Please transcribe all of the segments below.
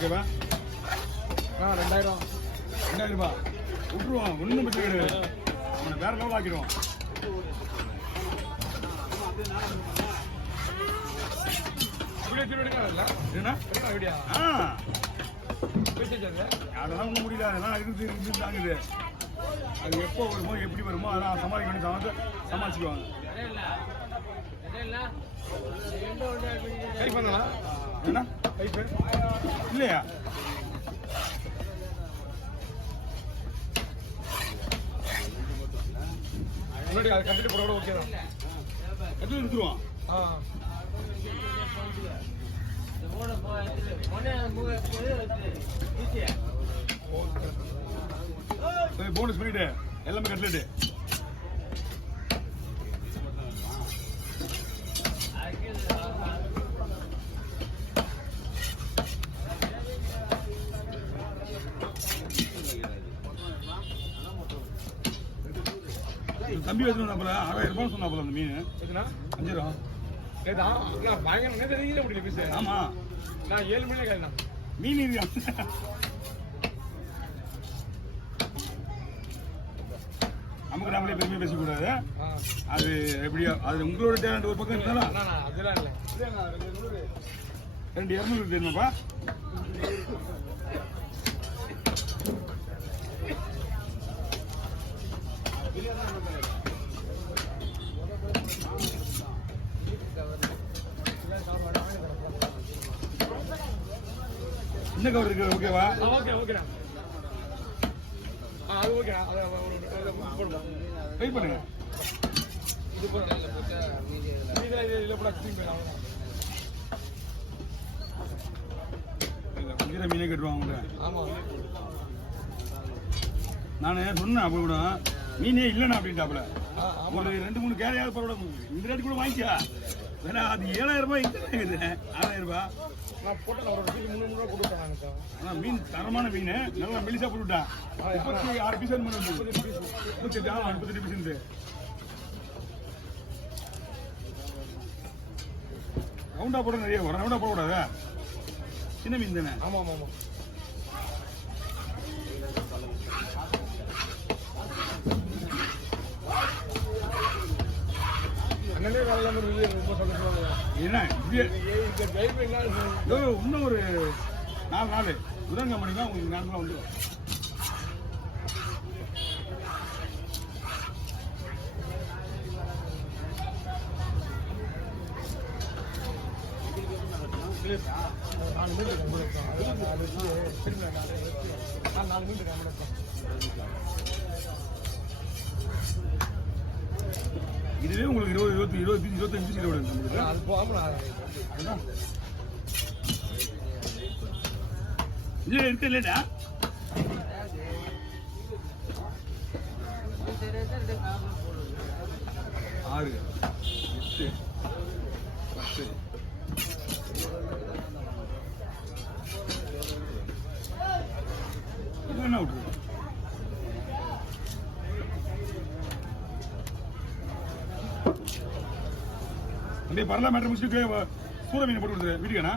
ஓகேவா? 2000 ரூபாய் விட்டுருவோம். ஒன்றும் பிரச்சனை கிடையாது. அவனை வேற லெவல் ஆக்கிடுவோம். அதெல்லாம் ஒன்றும் முடியல. அதெல்லாம் இருந்து தாங்குது. அது எப்போ வருமோ எப்படி வருமோ அதெல்லாம் சமாளிக்க வேண்டிய சமாளிச்சுக்குவாங்க. கை பண்ணலாம் என்ன கை பேர் இல்லையா? முன்னாடி அதை கட்டிட்டு போட ஓகே தான். எதுவும் எடுத்துருவான். போனஸ் பண்ணிட்டு எல்லாமே கட்லெட்டு. தம்பி வச்சுருந்தாப்புல 6000 ரூபாய் சொன்னாப்புல அந்த மீன். 5000 பயங்கர நேரத்தில் முடியல பீஸ். ஆமா நான் 7 மணிலே கேட்டேன் மீன் இது. நமக்கு நம்மளே பெருமையாக பேசக்கூடாது. அது எப்படியா அது உங்களோட டேலண்ட் ஒரு பக்கம் இருந்தாலும் அதெல்லாம் இல்லை. 200 தெரியுமாப்பா? என்ன கவர் இருக்கு? ஓகேவா? ஓகே ஓகேண்ணா. அது ஓகேண்ணா. ட்ரை பண்ணுங்க. இது மீனே கட்டுவாங்க. ஆமா நான் சொன்னேன் அப்போ கூட மீனே இல்லைண்ணா அப்படின்ட்டாப்புல. ஒரு 2-3 கேரையாவது பரவாயில்ல. இந்த ரேட்டு கூட வாங்கிக்கா. வேணா அது 7000 ரூபாய் இருக்குது. 6000 ரூபாய் நான் போட்டு ஒரு 300 ரூபா கொடுத்தாங்க சார். ஆனால் மீன் தரமான மீன் நல்லா மெலிசா போட்டுவிட்டேன். 36 பீஸ் 38 பீஸ். ரவுண்டா போட நிறைய வரும். ரவுண்டா போடக்கூடாது. சின்ன மீன் தானே. ஆமா ஆமா ஆமா. அண்ணனே வேலை ரொம்ப சந்தோஷமா. ஏன்னா இன்னும் ஒரு 4 நாள் புதன் கம்பெனி தான் உங்களுக்கு நேரத்தில் வந்துடும். இதுவே உங்களுக்கு 20-25 பீஸ் கிலோ அது போகாம இல்ல இருக்கு இல்லடா. ஆறு 8 10 இது என்ன விட்டுரு. அப்படியே பரலா மேட்டர் முடிச்சுட்டு சூட மீன் போட்டு கொடுத்துரு வீட்டுக்காண்ணா.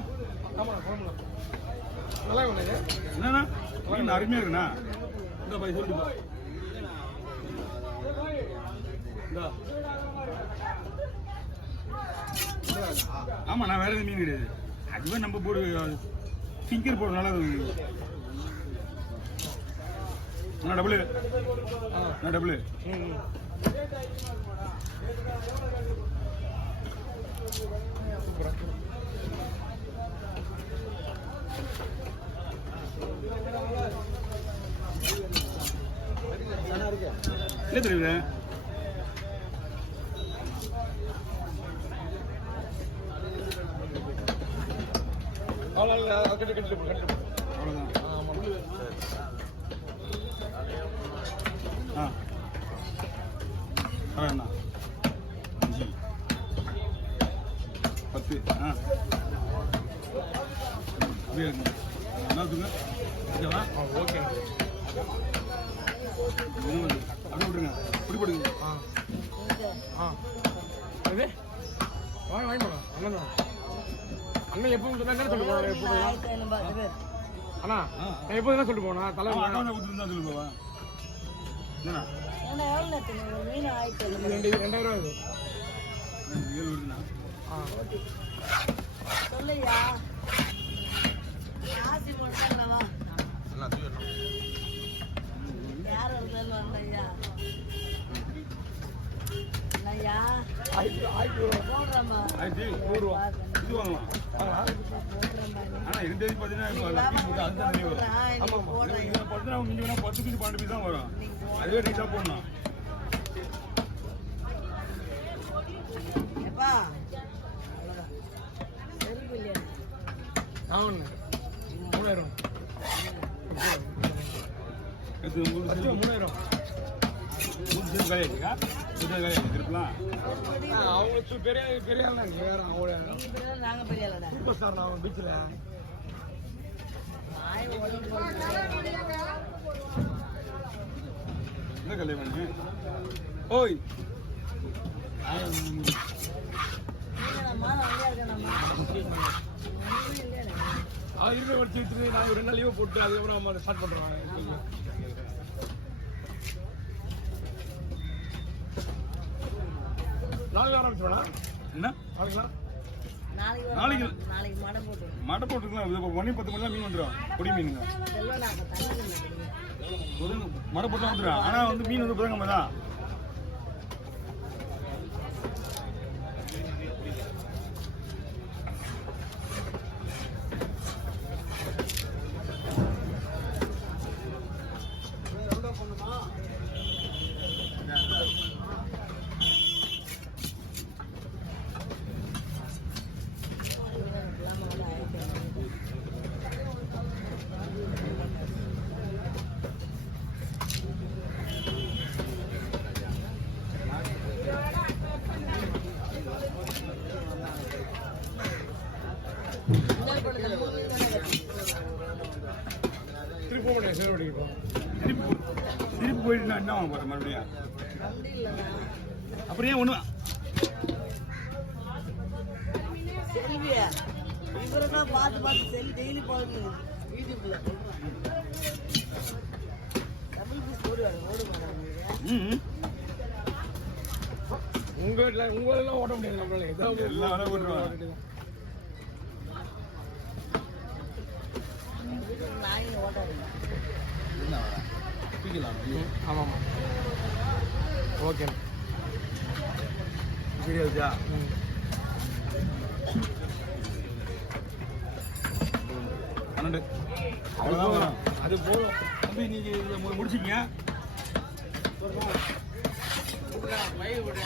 நல்லா இருக்கு. என்னண்ணா மீன் அருமையா இருக்குண்ணா. இந்த பாய் சொல்லிட்டு ஆமா நான் வேற எதுவும் மீன் கிடையாது. அதுவே நம்ம போடு ஃபிங்கர் போடுறதுனால நான் டபுள் இல்லை தெரியுது. அவ்வளோதான். அண்ணா 10 அப்படியே இருக்குங்க. என்ன இருக்குங்க? ஓகேவா? ஓகே அப்படியே விட்டுருங்க. இப்படி போடுங்க. இது வாங்கி போடலாம். அண்ணன் அண்ணன் எப்பவும் சொன்னா சொல்லுவாங்க. அண்ணா நான் எப்போ என்ன சொல்லிட்டு போனா தலை அக்கௌண்ட் கொடுத்துருந்தா சொல்லு போவா என்னண்ணா ஏன்னா எவ்வளோ நேரத்துக்கு மீன் ஆயிட்டு 2000 ரூபா இது 7 வருதுண்ணா சொல்லையா ஆசி மட்டும் யார் வந்தாலும் வந்தையா ஐயா போடுறேம்மா ஆயிடுச்சு 100 ரூபா இது வாங்கலாம் ஆனா 2 தேதி பார்த்தீங்கன்னா அதுதான் நிறைய வரும் போடுறேன் இதில் பார்த்தீங்கன்னா மிஞ்சி வேணா 10 பீஸ் 12 பீஸ் தான் வரும் அதுவே நீட்டாக போடணும் எப்பா சரி பிள்ளையா ஆமாண்ணே 3000 இது உங்களுக்கு 3000 முடிஞ்சது வேலையாச்சுக்கா முடிஞ்சது வேலையாச்சு இருக்கலாம் அவங்களுக்கு பெரிய பெரிய ஆள் வேற அவங்கள நீங்க பெரிய நாங்க பெரிய ஆளடா சூப்பர் ஸ்டார் நான் பீச்சில் நாய் ஓடி என்ன கல்யாணம் ஓய் நம்ம அங்கே இருக்கணும்மா இருக்க வச்சு வச்சுட்டு நான் 2 நாள் லீவ் போட்டு அதுக்கப்புறம் நம்ம ஸ்டார்ட் பண்ணுறோம் நாளைக்கு ஆரம்பிச்சோண்ணா என்ன நாளைங்களா நாளைக்கு நாளைக்கு மடம் போட்டு மடை போட்டுக்கலாம் இது 1 10 மணி மீன் வந்துடும் பொடி மீனுங்க செல்வம் நாங்கள் தண்ணி மடை போட்டு வந்துடும் ஆனால் வந்து மீன் வந்து புதங்கம்மா தான் திருப்பி போக முடியாது சேர் ஓடிப்போம் திருப்பி போயிட்டு நான் என்ன வாங்க போகிறேன் மறுபடியும் வண்டி இல்லைண்ணா அப்படியே ஒன்று செல்வியா இவரை தான் பார்த்து செல் டெய்லி போகுது யூடியூப்ல டபுள் பீஸ் ஓடுவாங்க ஓடு மாட்டாங்க ம் உங்க எல்லாம் ஓட்ட முடியாது நம்மளால ஏதாவது எல்லா வேலையும் ஓட்டுருவாங்க. நாயின் ஓட்டாது ஆமாம் ஓகே சரியாச்சா பன்னெண்டு அவ்வளோதான் வரும் அது போதும் தம்பி நீங்கள் முடிச்சிங்க வயிறு விட